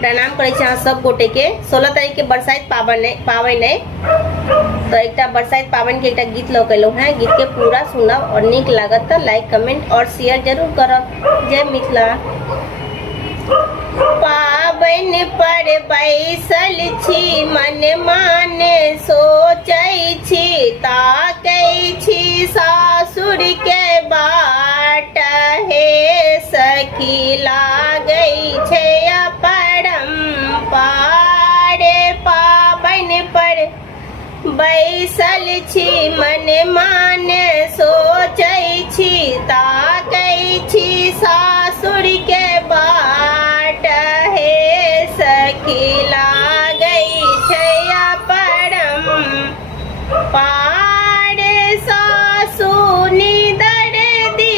प्रणाम करे छी अहाँ सब गोटे के 16 तारीख के बरसाइत पावन है तो एक बरसाइत पावन के एक गीत लौकेलो है। गीत के पूरा सुनब और निक लागत तो लाइक कमेंट और शेयर जरूर करब। जय मिथिला। पावन पर बैसल छी मन माने सोचै छी ताकै छी सासुर के बाट हे सखी लागै छै पारे पावन पर बैसल छी मन माने सोचै छी ताकै छी सासुर के बाट हे सखी लागै छै परम पारे सासु निदर दी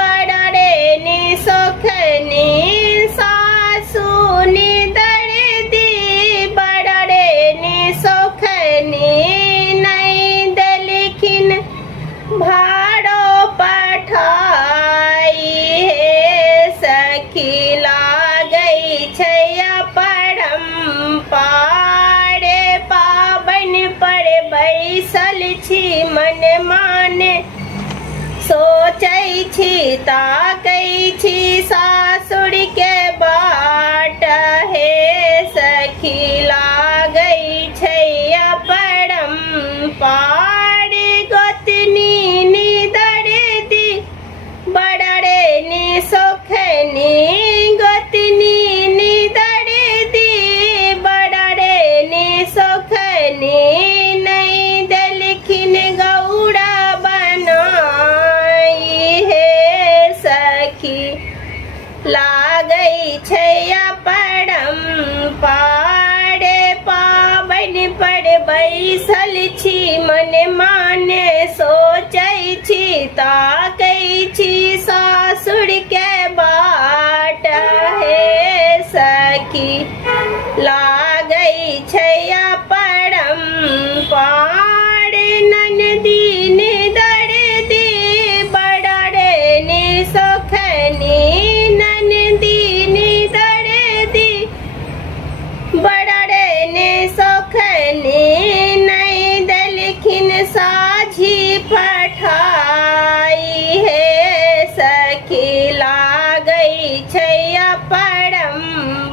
बड़े निसोखनी सासु निदर भाड़ो पठाई हे सखी लागै छै परम पारे पावन पर बैसल छी मन माने सोचै छी ताकै छी सासुर के बाट हे सखी लागै छै परम पारे गोतनी सोखनी गोतनी निदर दी बड़े सोखनी नहीं देलखिन गौड़ा बनाई हे सखी लागै छै परम पारे पावन पर बैसल छी मन माने सोचै छी ताकै छी सासुर के बाट हे सखी लागै छै परम पारे ननदी निदर दी बड़े निसोखनी ननदी निदर दी बड़े निसोखनी नहीं देलखिन साझी पठाई हे सखी लागै छै परम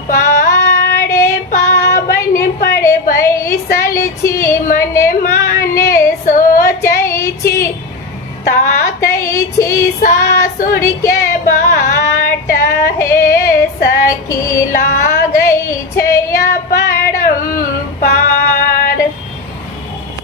पारे पावन पर बैसल छी मन माने सोचै छी ताकै छी सासुर के बाट हे सखी लागै छै